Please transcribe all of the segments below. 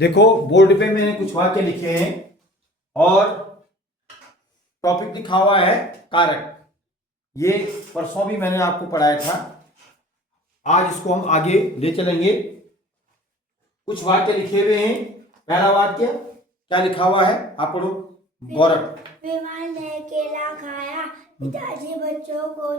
देखो बोर्ड पे मैंने कुछ वाक्य लिखे हैं और टॉपिक लिखा हुआ है कारक। ये परसों भी मैंने आपको पढ़ाया था, आज इसको हम आगे ले चलेंगे। कुछ वाक्य लिखे हुए हैं। पहला वाक्य क्या लिखा हुआ है, आप पढ़ो गौरव। विमल ने केला खाया, पिताजी बच्चों को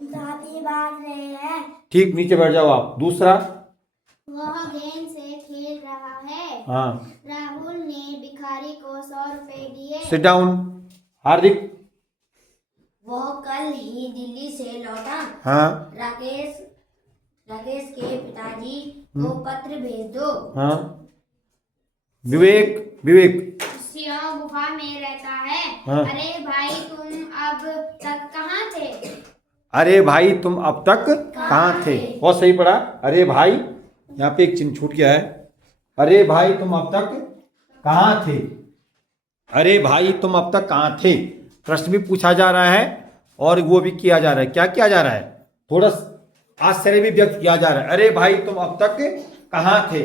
टॉफी बांट रहे हैं। ठीक, नीचे बैठ जाओ आप। दूसरा, वह गेंद से खेल रहा है। हाँ, राहुल ने भिखारी को 100 रुपए दिए। Sit down. हार्दिक, वह कल ही दिल्ली से लौटा। हाँ, राकेश के पिताजी को पत्र भेज दो। हाँ, विवेक, सिंह गुफा में रहता है। हाँ। अरे भाई तुम अब तक कहाँ थे? अरे भाई तुम अब तक कहाँ थे। बहुत सही पढ़ा। अरे भाई, यहाँ पे एक चिन्ह छूट गया है। अरे भाई तुम अब तक कहाँ थे। अरे भाई तुम अब तक कहाँ थे। प्रश्न भी पूछा जा रहा है और वो भी किया जा रहा है। क्या किया जा रहा है, थोड़ा आश्चर्य भी व्यक्त किया जा रहा है। अरे भाई तुम अब तक कहाँ थे।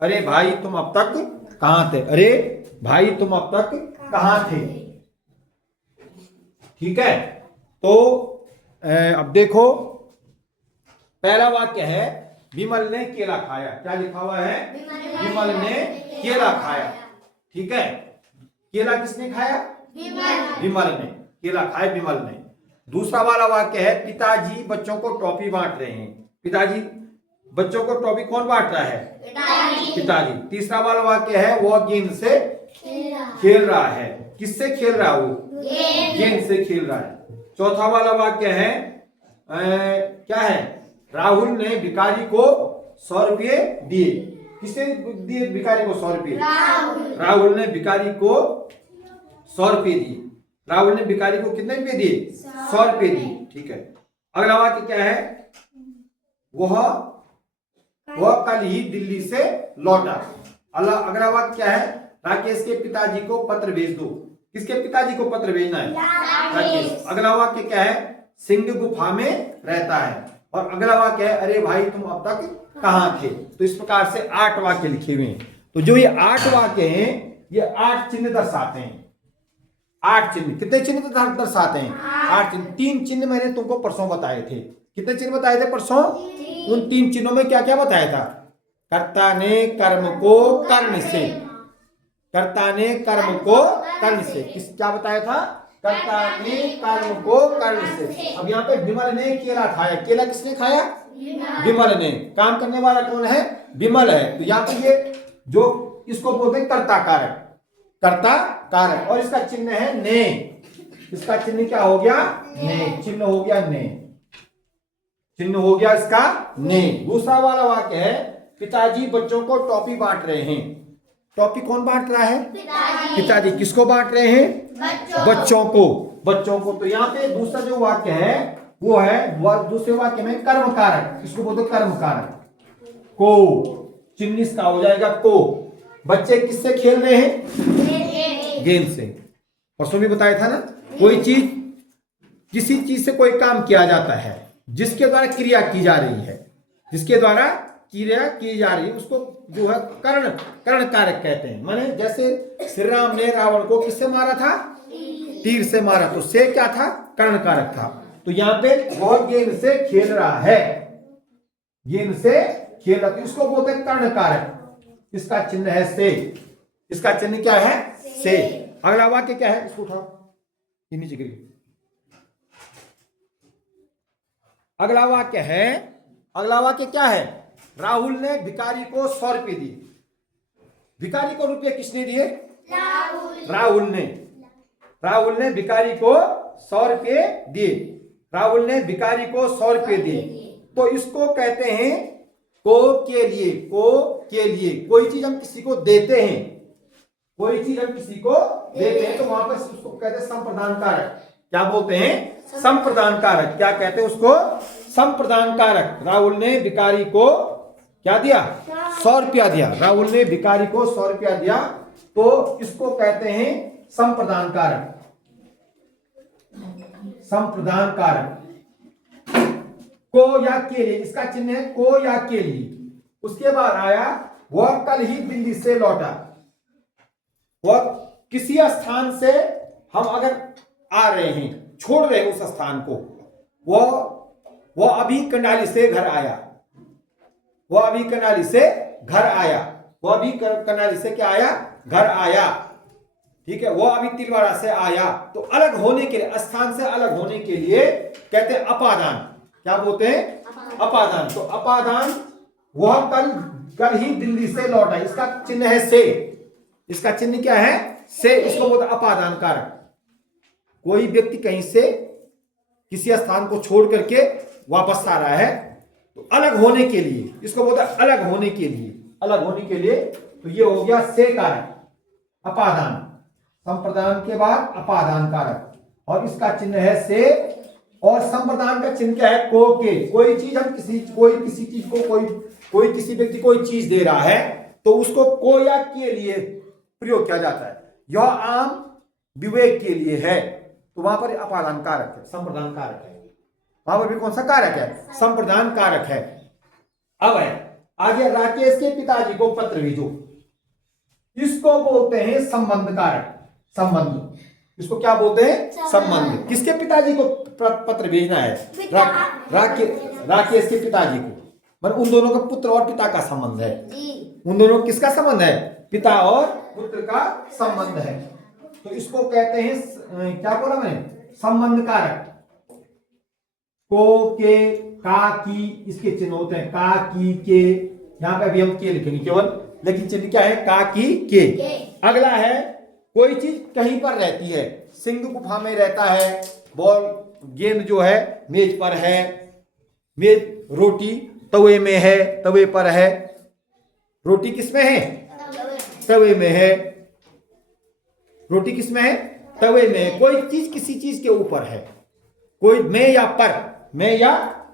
अरे भाई तुम अब तक कहाँ थे। अरे भाई तुम अब तक कहाँ थे। ठीक है, तो अब देखो पहला वाक्य है विमल ने केला खाया। क्या लिखा हुआ है, विमल ने केला खाया। ठीक है, केला किसने खाया, विमल ने। केला खाया विमल ने। दूसरा वाला वाक्य है पिताजी बच्चों को टॉफी बांट रहे हैं। पिताजी बच्चों को टॉफी कौन बांट रहा है, पिताजी। तीसरा वाला वाक्य है वह गेंद से खेल रहा है। किससे खेल रहा है, वो गेंद से खेल रहा है। चौथा वाला वाक्य है क्या है, राहुल ने भिखारी को 100 रुपये दिए। किसने दिए भिखारी को 100 रुपये, राहुल ने भिखारी को 100 रुपये दिए। राहुल ने भिखारी को कितने रुपये दिए, 100 रुपये दिए। ठीक है, अगला वाक्य क्या है, वह कल ही दिल्ली से लौटा। अगला वाक्य क्या है, राकेश के पिताजी को पत्र भेज दो। किसके पिताजी को पत्र भेजना है, राकेश। अगला वाक्य क्या है, सिंह गुफा में रहता है। और अगला वाक्य है अरे भाई तुम अब तक कहाँ थे। तो इस प्रकार से 8 वाक्य लिखे हुए हैं। तो जो ये 8 वाक्य हैं ये 8 चिन्ह दर्शाते हैं। 8 चिन्ह, कितने चिन्ह दर्शाते हैं, 8 चिन्ह। 3 चिन्ह मैंने तुमको परसों बताए थे। कितने चिन्ह बताए थे परसों, उन 3 चिन्हों में क्या क्या बताया था, कर्ता ने कर्म को कर्ण से, कर्ता ने कर्म को कर्ण से। किस क्या बताया था, कर्ता ने कर्म को कर्ण से। अब यहाँ पे विमल ने केला खाया। केला किसने खाया, विमल ने। काम करने वाला कौन है, विमल है। तो यहाँ पे ये जो इसको बोलते हैं कर्ता कारक, कर्ता कारक। और इसका चिन्ह है ने। इसका चिन्ह क्या हो गया, ने। चिन्ह हो गया ने, चिन्ह हो गया इसका ने। दूसरा वाला वाक्य है पिताजी बच्चों को टॉफी बांट रहे हैं। टॉफी कौन बांट रहा है, पिताजी। किसको बांट रहे हैं, बच्चों को, बच्चों को। तो यहाँ पे दूसरा जो वाक्य है वो है, दूसरे वाक्य में कर्म कारक। इसको बोलते कर्म कारक को। चिन्ह इसका हो जाएगा को। बच्चे किससे खेल रहे हैं, गेंद से। परसों भी बताया था ना, कोई चीज, किसी चीज से कोई काम किया जाता है जिसके द्वारा क्रिया की जा रही है, जिसके द्वारा क्रिया की जा रही है उसको जो है कर्ण कारक कहते हैं। माने जैसे श्री राम ने रावण को किससे मारा था, तीर से मारा। तो से क्या था, कर्ण कारक था। तो यहाँ पे वह गेंद से खेल रहा है, गेंद से खेल रहा है, इसको बोलते हैं कर्ण कारक। इसका चिन्ह है से। इसका चिन्ह क्या है, से। अगला वाक्य क्या है, इसको उठाओ, ये नीचे गिर। अगला वाक्य है, अगला वाक्य क्या है, राहुल ने भिखारी को 100 रुपये दिए। भिखारी को रुपये किसने दिए, राहुल ने। राहुल ने भिखारी को 100 रुपये दिए। राहुल ने भिखारी को 100 रुपये दिए। तो इसको कहते हैं को के लिए, को के लिए। कोई चीज हम किसी को देते हैं, कोई चीज हम किसी को देते हैं तो वहां पर उसको कहते हैं संप्रदान कारक। क्या बोलते हैं, संप्रदान कारक। क्या कहते हैं उसको, संप्रदान कारक। राहुल ने भिखारी को क्या दिया, 100 रुपया दिया। राहुल ने भिखारी को 100 रुपया दिया, तो इसको कहते हैं संप्रदान कारक। संप्रदान कारक। को या के लिए, इसका चिन्ह है को या के लिए। उसके बाद आया वह कल ही दिल्ली से लौटा। वह किसी स्थान से हम अगर आ रहे हैं, छोड़ रहे हैं उस स्थान को, वह अभी कंडाली से घर आया। वह अभी कंडाली से घर आया। वह अभी कंडाली से क्या आया? घर आया। ठीक है, वह अभी तिलवाड़ा से आया। तो अलग होने के लिए, स्थान से अलग होने के लिए कहते हैं अपादान। क्या बोलते हैं? अपादान। तो अपादान, वह कल ही दिल्ली से लौटा। इसका चिन्ह है से। इसका चिन्ह क्या है? से। इसको बोलते अपादान कारक। कोई व्यक्ति कहीं से किसी स्थान को छोड़ करके वापस आ रहा है, तो अलग होने के लिए, इसको बोलते हैं अलग होने के लिए। अलग होने के लिए, तो ये हो गया से कारक, अपादान। संप्रदान के बाद अपादान कारक, और इसका चिन्ह है से। और संप्रदान का चिन्ह क्या है? को के। कोई चीज हम कोई किसी चीज को कोई किसी व्यक्ति कोई चीज दे रहा है, तो उसको को या के लिए प्रयोग किया जाता है। यह आम विवेक के लिए है, तो वहां पर अपादान कारक है, संप्रदान कारक है। वहां पर भी कौन सा कारक है? संप्रदान कारक है। अब है आगे, राकेश के पिताजी को पत्र भेजो। इसको बोलते हैं संबंध कारक। संबंध, इसको क्या बोलते हैं? संबंध। किसके पिताजी को पत्र भेजना है? राकेश के पिताजी को। मतलब उन दोनों का पुत्र और पिता का संबंध है। उन दोनों किसका संबंध है? पिता और पुत्र का संबंध है। तो इसको कहते हैं, क्या बोला मैंने? संबंध कारक। को, के, का, की, इसके चिन्ह होते हैं का, की, के। यहां पे भी हम के लिखेंगे केवल, लेकिन चिन्ह क्या है? का, की, के। अगला है, कोई चीज कहीं पर रहती है। सिंह गुफा में रहता है। बॉल, गेंद जो है मेज पर है। मेज, रोटी तवे में है, तवे पर है। रोटी किसमें है? तवे में है। रोटी किसमें है? तवे में है। कोई चीज किसी चीज के ऊपर है, कोई में या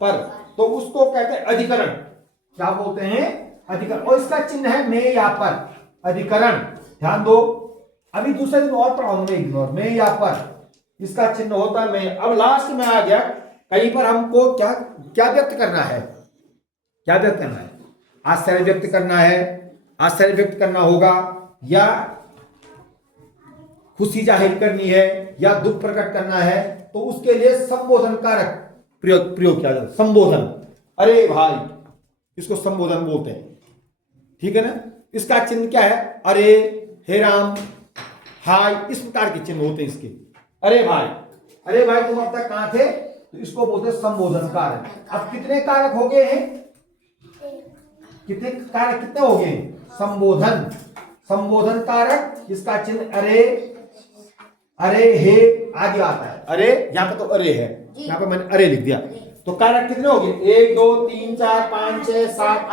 पर, तो उसको कहते हैं अधिकरण। क्या बोलते हैं? अधिकरण। और इसका चिन्ह है में या पर, अधिकरण। ध्यान दो, अभी दूसरे दिन और पढ़ाऊंगा इग्नोर। में या पर, इसका चिन्ह होता है में। अब लास्ट में आ गया, कहीं पर हमको क्या व्यक्त करना है? क्या व्यक्त करना है? आश्चर्य व्यक्त करना है, आश्चर्य व्यक्त करना होगा, या खुशी जाहिर करनी है, या दुख प्रकट करना है, तो उसके लिए संबोधन कारक प्रयोग किया जाता है। संबोधन, अरे भाई, इसको संबोधन बोलते हैं। ठीक है ना? इसका चिन्ह क्या है? अरे, हे राम, हाय, इस प्रकार के चिन्ह होते हैं इसके। अरे भाई तुम अब तक कहां थे? तो इसको बोलते हैं संबोधन कारक। अब कितने कारक हो गए हैं? कितने कारक कितने हो गए? संबोधन कारक। इसका चिन्ह अरे, हे आदि आता है। अरे, यहाँ पे तो अरे है, यहाँ पे मैंने अरे लिख दिया। तो कारक कितने हो गए? 1 2 3 4 5 6 7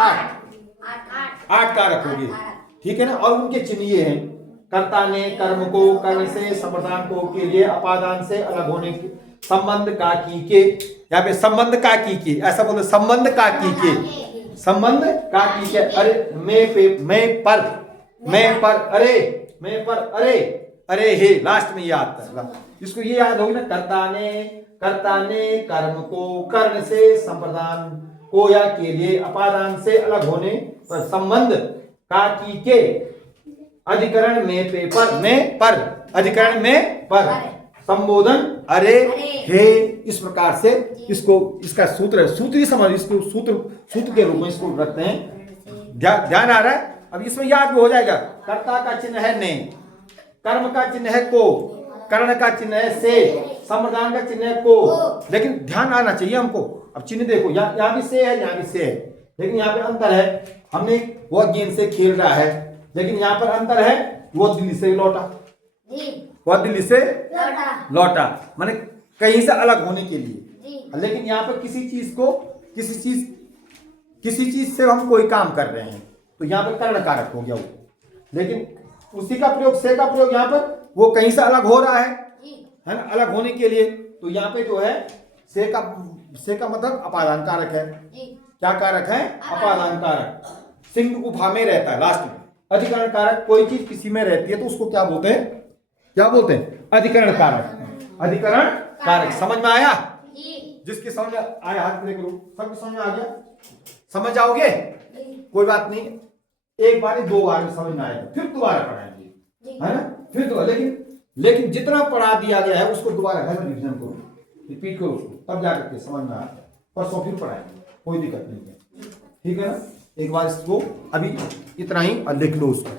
8 कारक हो गए। ठीक है ना? और उनके चिन्ह ये हैं, कर्ता ने कर्म को, कर्ण से, संप्रदान को, के लिए, अपादान से अलग होने के, संबंध का की के। यहाँ पे संबंध का की के, ऐसा बोलते संबंध का की के, संबंध का की के। अरे, मैं पर, अरे हे, लास्ट में ये आता है। इसको ये याद होगी ना, कर्ता ने कर्म को, कर्ण से, संप्रदान को या के लिए, अपादान से अलग होने पर, संबंध का की के, अधिकरण में पर, अधिकरण में पर, संबोधन अरे, हे। इस प्रकार से इसका सूत्र ही समझ, इसको सूत्र के रूप में इसको रखते हैं। ध्यान आ रहा है? अब इसमें याद भी हो जाएगा। कर्ता का चिन्ह है ने, कर्म का चिन्ह है को, कर्ण का चिन्ह है से, संप्रदान का चिन्ह है को। लेकिन ध्यान आना चाहिए हमको। अब चिन्ह देखो, यहाँ भी से है, यहाँ भी से है, लेकिन यहाँ पे अंतर है। हमने वह गेंद से खेल रहा है, लेकिन यहाँ पर अंतर है, वो दिल्ली से लौटा। वह दिल्ली से लौटा माने कहीं से अलग होने के लिए। लेकिन यहाँ पर किसी चीज से हम कोई काम कर रहे हैं, तो यहाँ पर कर्ण कारक हो गया वो। लेकिन उसी का प्रयोग, से का प्रयोग यहाँ पर, वो कहीं से अलग हो रहा है ना, अलग होने के लिए। तो यहाँ पे जो है से का मतलब अपादान कारक है। क्या कारक है? अपादान कारक। सिंह गुफा में रहता है, लास्ट में। अधिकरण कारक, कोई चीज किसी में रहती है तो उसको क्या बोलते हैं? अधिकरण कारक। अधिकरण कारक। समझ में आया? जिसके समझ आया हाथ खड़े करो। सबके समझ में आ गया? समझ जाओगे? कोई बात नहीं, एक बार 2 बार में समझ में आएगा, फिर दोबारा पढ़ाएंगे, है ना, फिर दोबारा। लेकिन जितना पढ़ा दिया गया है उसको दोबारा घर में रिविजन करो, रिपीट करो उसको, तब जाकर के समझ में आता है। परसों फिर पढ़ाएंगे, कोई दिक्कत नहीं है, ठीक है ना। एक बार इसको अभी इतना ही और लिख लो उसको।